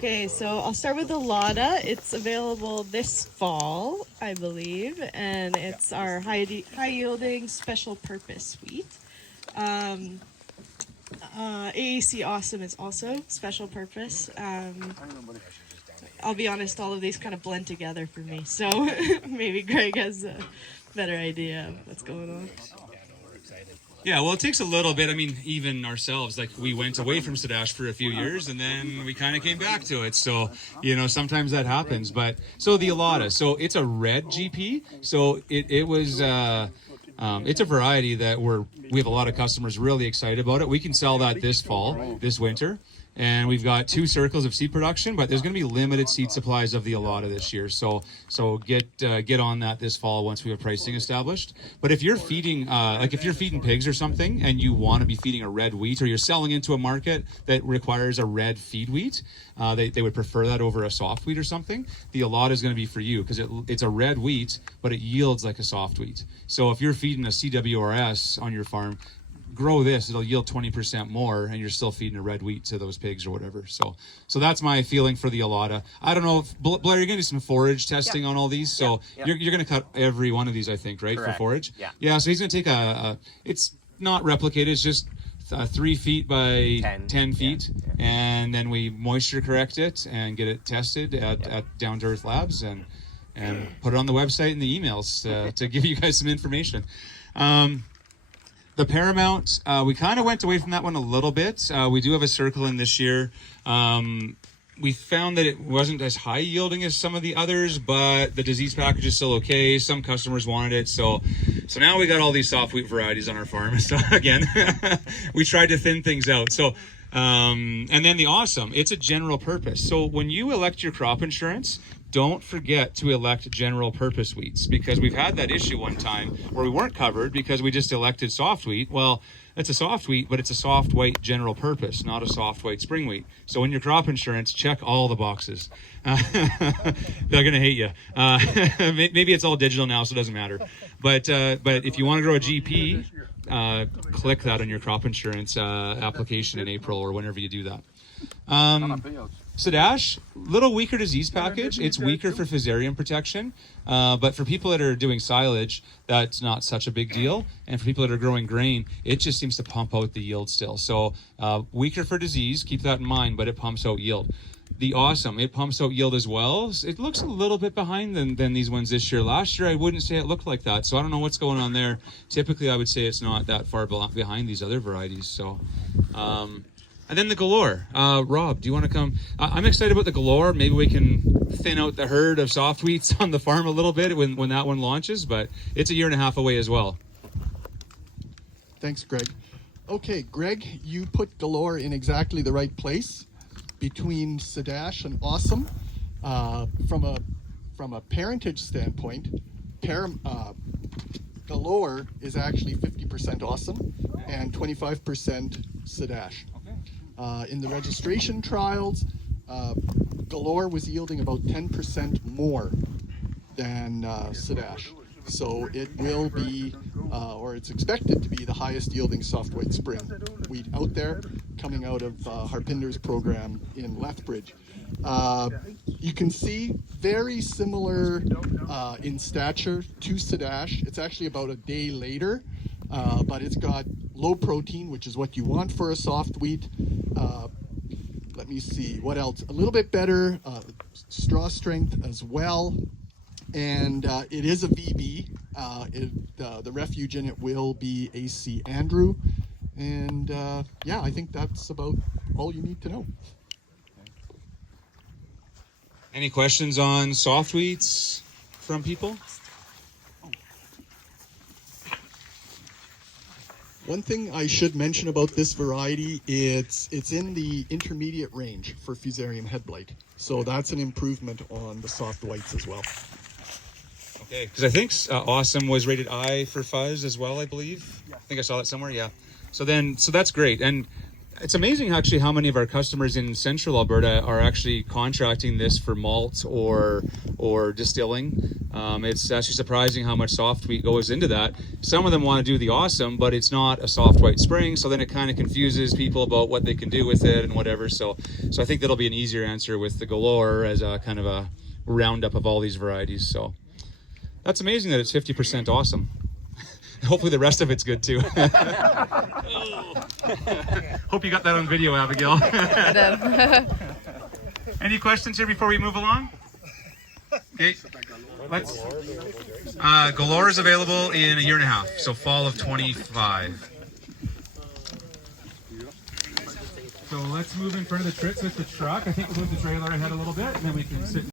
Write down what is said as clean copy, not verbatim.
Okay, so I'll start with Alotta. It's available this fall, I believe, and it's our high-yielding special purpose wheat. AAC Awesome is also special purpose. I'll be honest, all of these kind of blend together for me, so maybe Greg has a better idea of what's going on. Yeah, well, it takes a little bit. I mean, even ourselves, like we went away from Sadash for a few years and then we kind of came back to it. So, you know, sometimes that happens. But so the Alotta, so it's a red GP. So it's a variety that we have a lot of customers really excited about it. We can sell that this fall, this winter. And we've got 2 circles of seed production, but there's going to be limited seed supplies of the Alotta this year. So get on that this fall once we have pricing established. But if you're feeding, if you're feeding pigs or something, and you want to be feeding a red wheat, or you're selling into a market that requires a red feed wheat, they would prefer that over a soft wheat or something. The Alotta is going to be for you because it's a red wheat, but it yields like a soft wheat. So if you're feeding a CWRS on your farm, grow this, it'll yield 20% more, and you're still feeding a red wheat to those pigs or whatever. So that's my feeling for the Alotta. I don't know if Blair, you're gonna do some forage testing on all these, so you're gonna cut every one of these, I think, right? Correct. For forage. Yeah. So he's gonna take it's not replicated, it's just 3 feet by 10 feet, and then we moisture correct it and get it tested at Down to Earth Labs and put it on the website and the emails to give you guys some information. The Paramount, we kind of went away from that one a little bit. We do have a circle in this year. We found that it wasn't as high yielding as some of the others, but the disease package is still okay. Some customers wanted it. So now we got all these soft wheat varieties on our farm. So again, we tried to thin things out. So, and then the Awesome, it's a general purpose. So when you elect your crop insurance, don't forget to elect general purpose wheats, because we've had that issue one time where we weren't covered because we just elected soft wheat. Well, it's a soft wheat, but it's a soft white general purpose, not a soft white spring wheat. So in your crop insurance, check all the boxes. They're going to hate you. Maybe it's all digital now, so it doesn't matter. But if you want to grow a GP, click that on your crop insurance application in April or whenever you do that. Sadash, little weaker disease package. It's weaker for fusarium protection, but for people that are doing silage, that's not such a big deal. And for people that are growing grain, it just seems to pump out the yield still. So weaker for disease, keep that in mind, but it pumps out yield. The Awesome, it pumps out yield as well. It looks a little bit behind than these ones this year. Last year, I wouldn't say it looked like that. So I don't know what's going on there. Typically, I would say it's not that far behind these other varieties. So, and then the Galore. Rob, do you want to come? I'm excited about the Galore. Maybe we can thin out the herd of soft wheats on the farm a little bit when that one launches, but it's a year and a half away as well. Thanks, Greg. Okay, Greg, you put Galore in exactly the right place between Sadash and Awesome. From a parentage standpoint, Galore is actually 50% Awesome and 25% Sadash. In the registration trials, Galore was yielding about 10% more than Sadash. So it will be, or it's expected to be, the highest yielding soft white spring wheat out there, coming out of Harpinder's program in Lethbridge. You can see very similar in stature to Sadash. It's actually about a day later, but it's got low protein, which is what you want for a soft wheat. Let me see, what else? A little bit better straw strength as well. And it is a VB. The refuge in it will be AC Andrew. And yeah, I think that's about all you need to know. Any questions on soft wheats from people? One thing I should mention about this variety, it's in the intermediate range for fusarium head blight. So that's an improvement on the soft whites as well. Okay, because I think Awesome was rated I for fuzz as well, I believe. Yeah. I think I saw that somewhere, yeah. So that's great. And it's amazing actually how many of our customers in central Alberta are actually contracting this for malt or distilling. It's actually surprising how much soft wheat goes into that. Some of them want to do the awesome, but it's not a soft white spring, so then it kind of confuses people about what they can do with it and whatever. So I think that'll be an easier answer with the Galore as a kind of a roundup of all these varieties. So that's amazing that it's 50% awesome. Hopefully the rest of it's good too. Hope you got that on video, Abigail. Any questions here before we move along? Okay, let's. Galore is available in a year and a half, so fall of 25. So let's move in front of the tricks with the truck. I think we'll move the trailer ahead a little bit, and then we can sit.